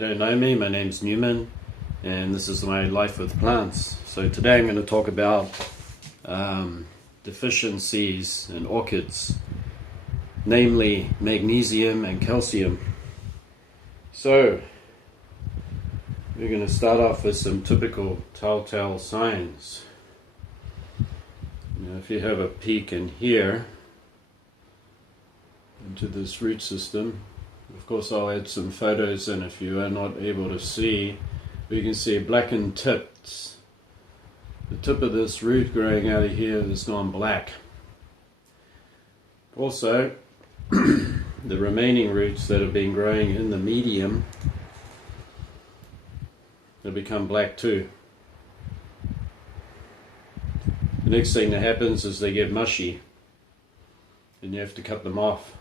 you don't know me, my name's Newman, and this is my life with plants. So today I'm going to talk about deficiencies in orchids, namely magnesium and calcium. So we're going to start off with some typical telltale signs. Now, if you have a peek in here into this root system, of course I'll add some photos in if you are not able to see. We can see blackened tips. The tip of this root growing out of here has gone black. Also, the remaining roots that have been growing in the medium have become black too. The next thing that happens is they get mushy and you have to cut them off.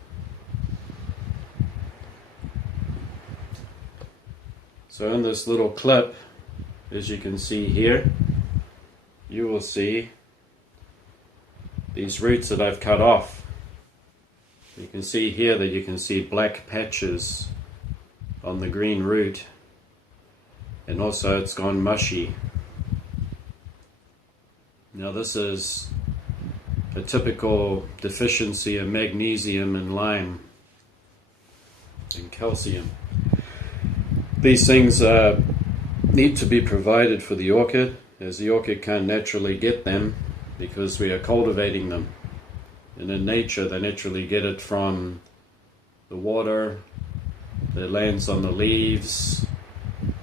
So in this little clip, as you can see here, you will see these roots that I've cut off. You can see here that you can see black patches on the green root, and also it's gone mushy. Now this is a typical deficiency of magnesium and lime and calcium. These things need to be provided for the orchid, as the orchid can't naturally get them because we are cultivating them. And in nature they naturally get it from the water that lands on the leaves,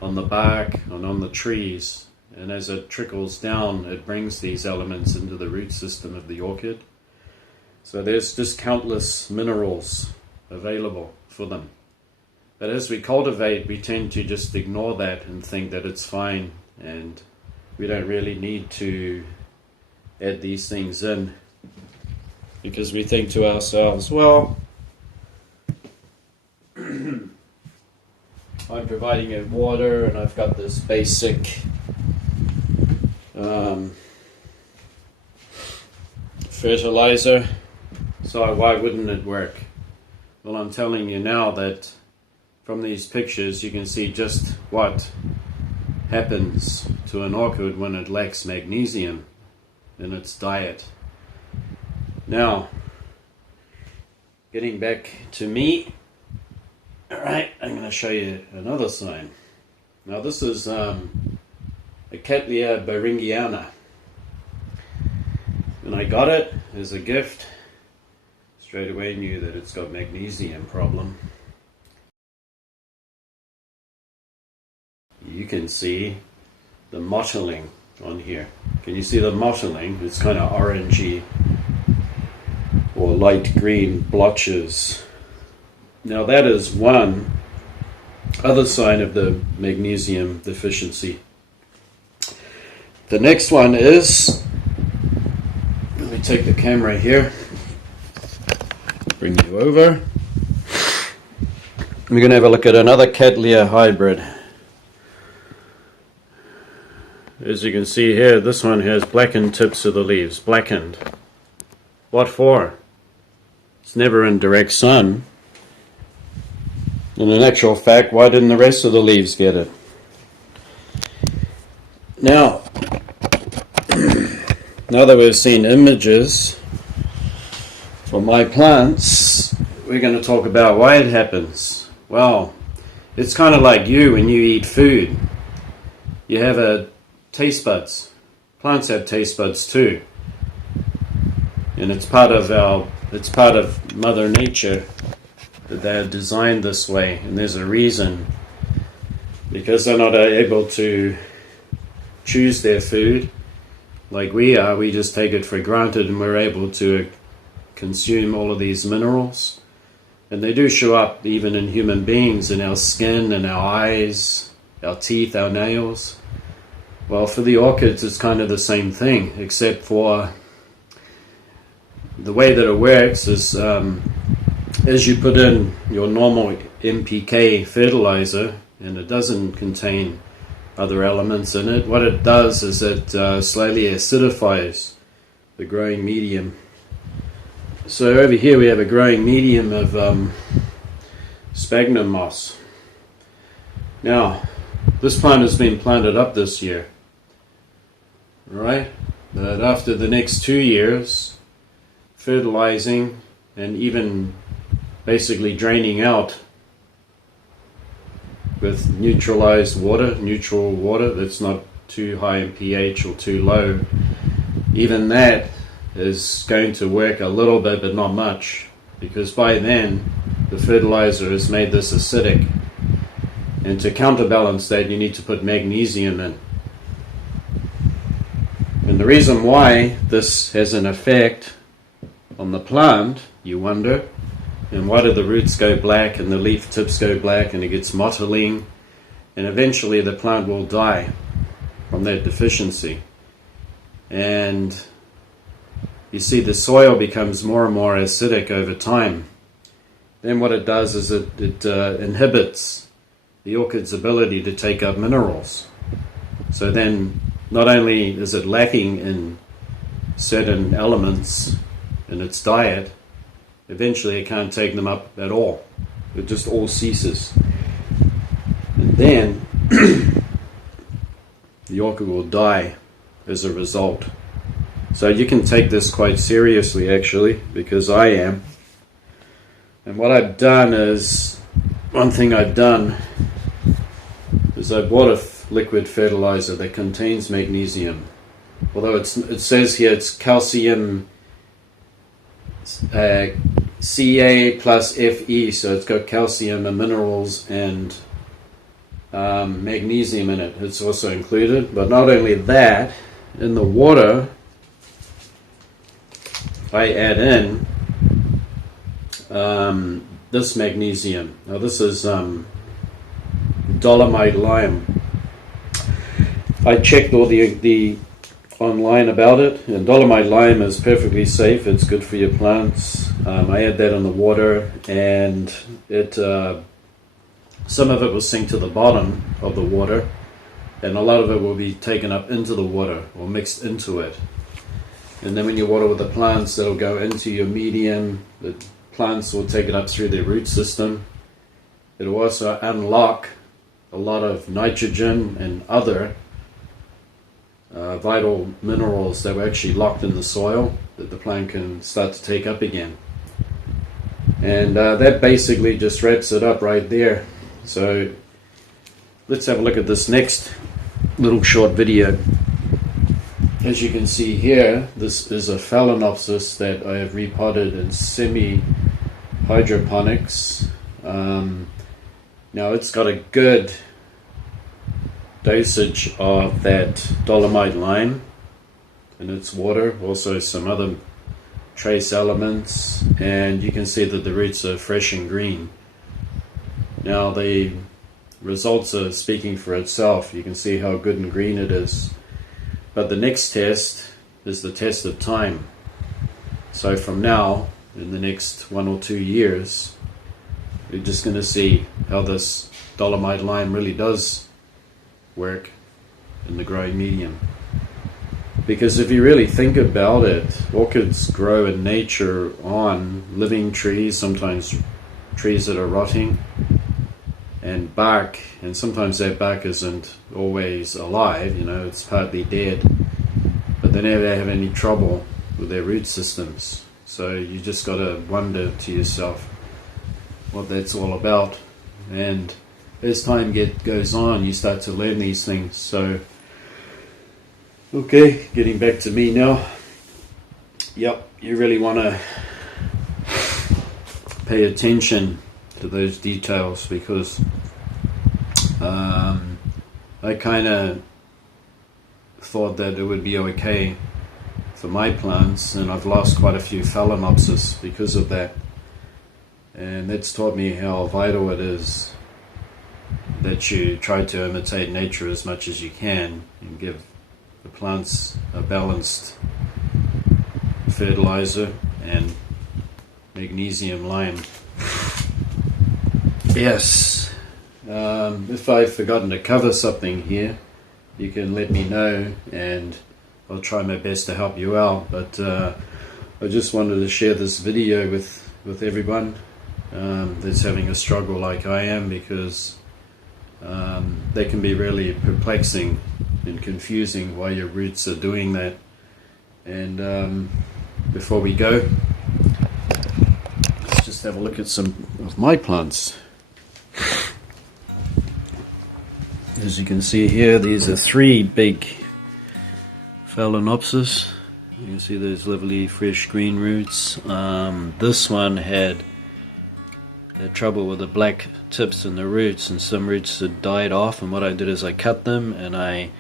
on the bark, and on the trees. And as it trickles down, it brings these elements into the root system of the orchid. So there's just countless minerals available for them. But as we cultivate, we tend to just ignore that and think that it's fine, and we don't really need to add these things in, because we think to ourselves, well, I'm providing it water and I've got this basic fertilizer, so why wouldn't it work? Well, I'm telling you now that from these pictures you can see just what happens to an orchid when it lacks magnesium in its diet. Now, getting back to me, alright, I'm going to show you another sign. Now this is a Cattleya beringiana. When I got it as a gift, straight away knew that it's got magnesium problem. You can see the mottling on here. Can you see the mottling? It's kind of orangey or light green blotches. Now that is one other sign of the magnesium deficiency. The next one is, let me take the camera here, bring you over. We're going to have a look at another Cattleya hybrid. As you can see here, this one has blackened tips of the leaves. Blackened. What for? It's never in direct sun. And in actual fact, why didn't the rest of the leaves get it? Now, now that we've seen images for my plants, we're going to talk about why it happens. Well, it's kind of like you when you eat food. You have a taste buds. Plants have taste buds too, and it's part of Mother Nature that they're designed this way, and there's a reason, because they're not able to choose their food like we are. We just take it for granted, and we're able to consume all of these minerals, and they do show up even in human beings, in our skin, in our eyes, our teeth, our nails. Well, for the orchids it's kind of the same thing, except for the way that it works is as you put in your normal NPK fertilizer, and it doesn't contain other elements in it, what it does is it slightly acidifies the growing medium. So over here we have a growing medium of sphagnum moss. Now, this plant has been planted up this year, right? But after the next 2 years, fertilizing and even basically draining out with neutralized water, neutral water that's not too high in pH or too low, even that is going to work a little bit but not much, because by then the fertilizer has made this acidic, and to counterbalance that you need to put magnesium in. And the reason why this has an effect on the plant, you wonder, and why do the roots go black and the leaf tips go black and it gets mottling, and eventually the plant will die from that deficiency. And you see the soil becomes more and more acidic over time. Then what it does is it inhibits the orchid's ability to take up minerals. So then not only is it lacking in certain elements in its diet, eventually it can't take them up at all. It just all ceases. And then the orchid will die as a result. So you can take this quite seriously, actually, because I am. And what I've done is, one thing I've done is I bought a liquid fertilizer that contains magnesium. Although it says here it's calcium Ca plus Fe, so it's got calcium and minerals and magnesium in it. It's also included. But not only that, in the water I add in this magnesium. Now this is dolomite lime. I checked all the online about it, and dolomite lime is perfectly safe. It's good for your plants. I add that in the water, and it some of it will sink to the bottom of the water, and a lot of it will be taken up into the water or mixed into it. And then when you water with the plants, it'll go into your medium. The plants will take it up through their root system. It'll also unlock a lot of nitrogen and other vital minerals that were actually locked in the soil that the plant can start to take up again. And that basically just wraps it up right there. So let's have a look at this next little short video. As you can see here, this is a phalaenopsis that I have repotted in semi-hydroponics. Now it's got a good dosage of that dolomite lime in its water, also some other trace elements, and you can see that the roots are fresh and green. Now the results are speaking for itself. You can see how good and green it is. But the next test is the test of time. So from now, in the next 1 or 2 years, we're just going to see how this dolomite lime really does work in the growing medium. Because if you really think about it, orchids grow in nature on living trees, sometimes trees that are rotting, and bark, and sometimes that bark isn't always alive, it's partly dead, but they never have any trouble with their root systems. So you just got to wonder to yourself what that's all about. And as time goes on, you start to learn these things. So, okay, getting back to me now. Yep, you really want to pay attention to those details, because I kind of thought that it would be okay for my plants, and I've lost quite a few phalaenopsis because of that. And that's taught me how vital it is that you try to imitate nature as much as you can and give the plants a balanced fertilizer and magnesium lime. Yes, if I've forgotten to cover something here, you can let me know and I'll try my best to help you out. But I just wanted to share this video with everyone that's having a struggle like I am, because They can be really perplexing and confusing why your roots are doing that. And before we go, let's just have a look at some of my plants. As you can see here, these are 3 big Phalaenopsis. You can see those lovely fresh green roots. This one had trouble with the black tips and the roots, and some roots had died off, and what I did is I cut them and I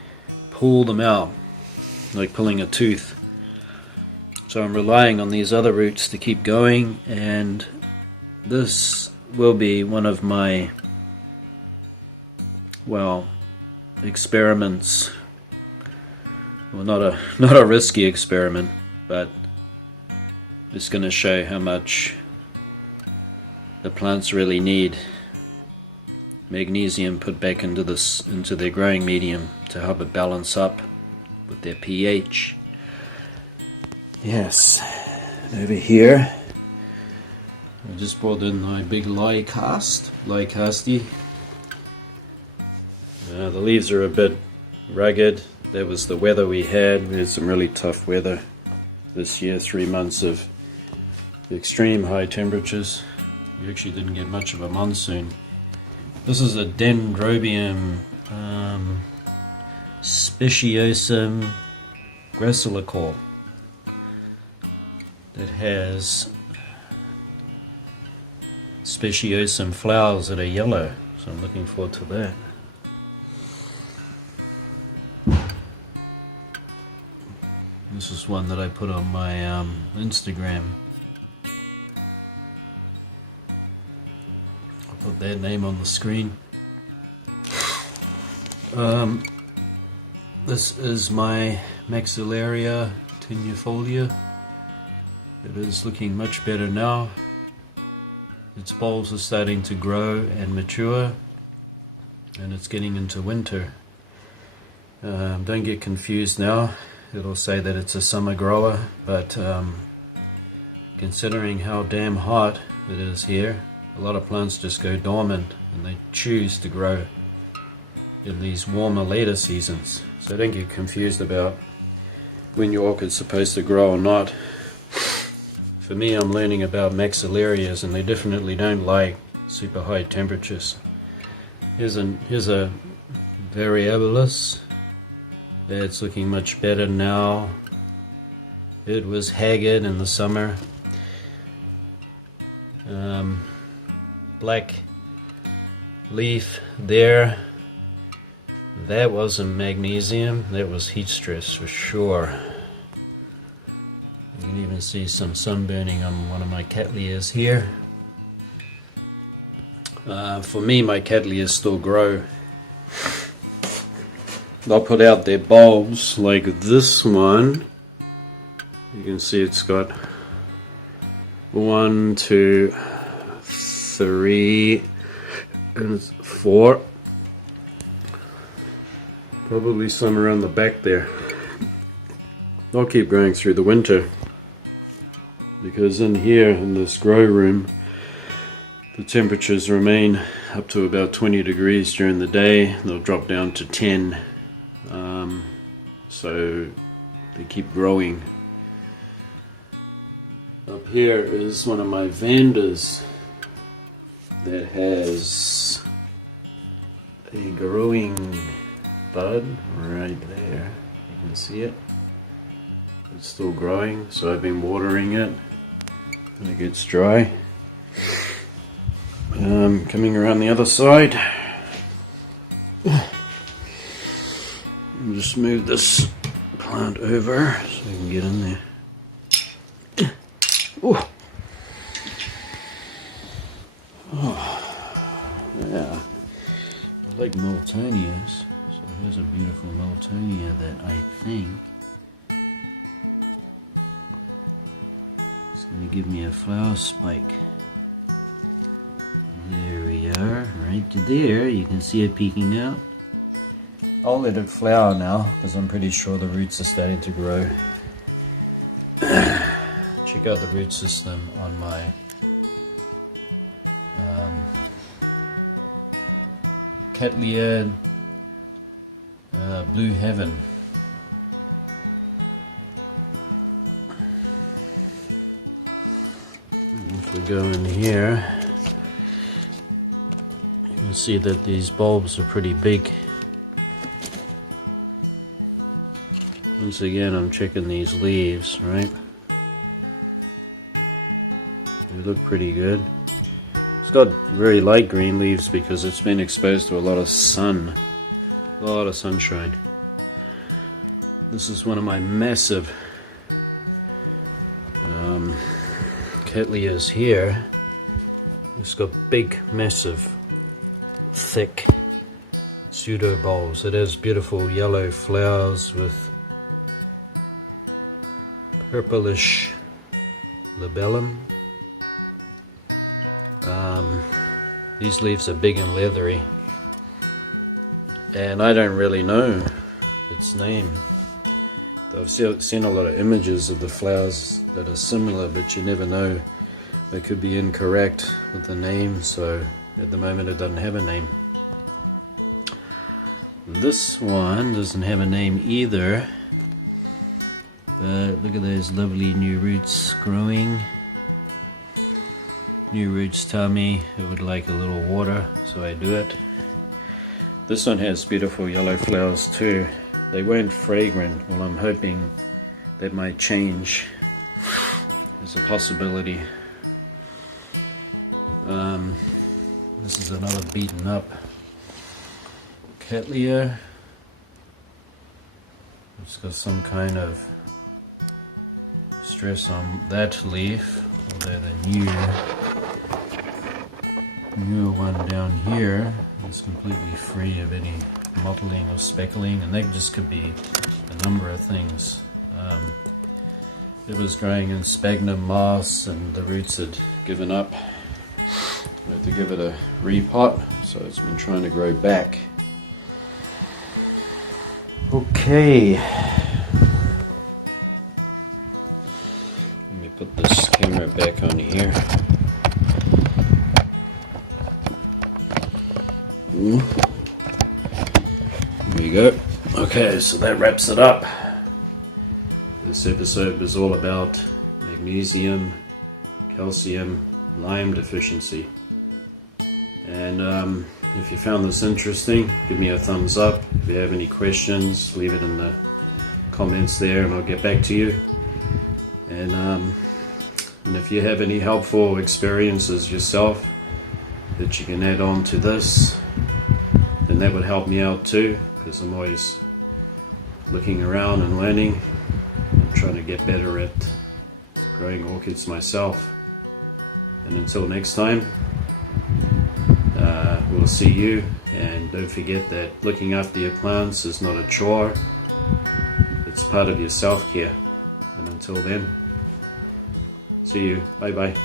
pulled them out like pulling a tooth. So I'm relying on these other roots to keep going, and this will be one of my, well, experiments. Well, not a risky experiment, but it's going to show how much the plants really need magnesium put back into their growing medium to help it balance up with their pH. Yes, over here I just brought in my big lye casty. The leaves are a bit rugged. That was the weather we had. We had some really tough weather this year, 3 months of extreme high temperatures. We actually didn't get much of a monsoon. This is a Dendrobium speciosum gracilicor that has speciosum flowers that are yellow, so I'm looking forward to that. This is one that I put on my Instagram. I'll put that name on the screen. This is my Maxillaria tenuifolia. It is looking much better now. Its bulbs are starting to grow and mature, and it's getting into winter. Don't get confused now. It'll say that it's a summer grower, but considering how damn hot it is here, a lot of plants just go dormant and they choose to grow in these warmer later seasons. So don't get confused about when your orchid's supposed to grow or not. For me, I'm learning about maxillarias, and they definitely don't like super high temperatures. Here's a variabilis. It's looking much better now. It was haggard in the summer. Black leaf there. That wasn't magnesium, that was heat stress for sure. You can even see some sunburning on one of my cattleyas here. For me, my cattleyas still grow. They'll put out their bulbs like this one. You can see it's got 1, 2, 3, and 4. Probably some around the back there. They'll keep growing through the winter, because in here, in this grow room, the temperatures remain up to about 20 degrees during the day. They'll drop down to 10. So they keep growing. Up here is one of my Vandas that has a growing bud right there. You can see it. It's still growing, so I've been watering it when it gets dry. Coming around the other side. I'll just move this plant over so I can get in there. Oh, yeah. I like Miltonias. So here's a beautiful Miltonia that I think is going to give me a flower spike. There we are, right there. You can see it peeking out. I'll let it flower now, because I'm pretty sure the roots are starting to grow. Check out the root system on my Cattleya Blue Heaven. If we go in here, you can see that these bulbs are pretty big. Once again, I'm checking these leaves, right? They look pretty good. It's got very light green leaves because it's been exposed to a lot of sun, a lot of sunshine. This is one of my massive Cattleyas here. It's got big, massive, thick pseudo bulbs. It has beautiful yellow flowers with purplish labellum. These leaves are big and leathery, and I don't really know its name. I've seen a lot of images of the flowers that are similar, but you never know. They could be incorrect with the name, so at the moment it doesn't have a name. This one doesn't have a name either, but look at those lovely new roots growing. New roots tell me it would like a little water, so I do it. This one has beautiful yellow flowers too. They weren't fragrant. Well, I'm hoping that might change. There's a possibility. This is another beaten up Cattleya. It's got some kind of stress on that leaf, although the newer one down here is completely free of any mottling or speckling, and that just could be a number of things. It was growing in sphagnum moss and the roots had given up. I had to give it a repot, so it's been trying to grow back. Okay, let me put this camera back on here. There we go. Okay, so that wraps it up. This episode was all about magnesium, calcium, lime deficiency. And if you found this interesting, give me a thumbs up. If you have any questions, leave it in the comments there and I'll get back to you. And if you have any helpful experiences yourself that you can add on to this, then that would help me out too, because I'm always looking around and learning and trying to get better at growing orchids myself. And until next time, we'll see you, and don't forget that looking after your plants is not a chore, it's part of your self-care. And until then, see you, bye bye.